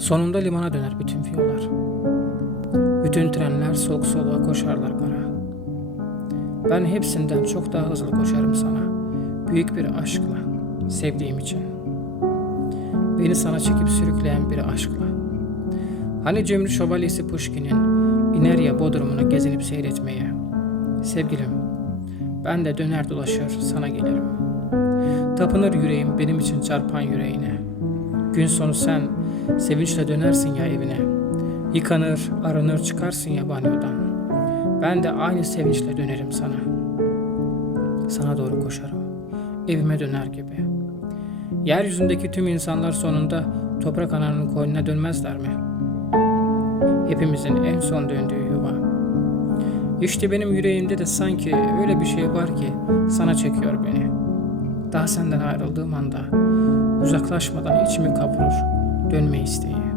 Sonunda limana döner bütün fiyolar. Bütün trenler soğuk soluğa koşarlar kara. Ben hepsinden çok daha hızlı koşarım sana. Büyük bir aşkla, sevdiğim için. Beni sana çekip sürükleyen bir aşkla. Hani Cemri Şövalyesi Pushkin'in iner ya Bodrum'unu gezinip seyretmeye. Sevgilim, ben de döner dolaşır sana gelirim. Tapınır yüreğim benim için çarpan yüreğine. Gün sonu sen sevinçle dönersin ya evine. Yıkanır, aranır çıkarsın ya banyodan. Ben de aynı sevinçle dönerim sana. Sana doğru koşarım. Evime döner gibi. Yeryüzündeki tüm insanlar sonunda toprak ananın koynuna dönmezler mi? Hepimizin en son döndüğü yuva. İşte benim yüreğimde de sanki öyle bir şey var ki sana çekiyor beni. Daha senden ayrıldığım anda uzaklaşmadan içimi kavurur, dönme isteği.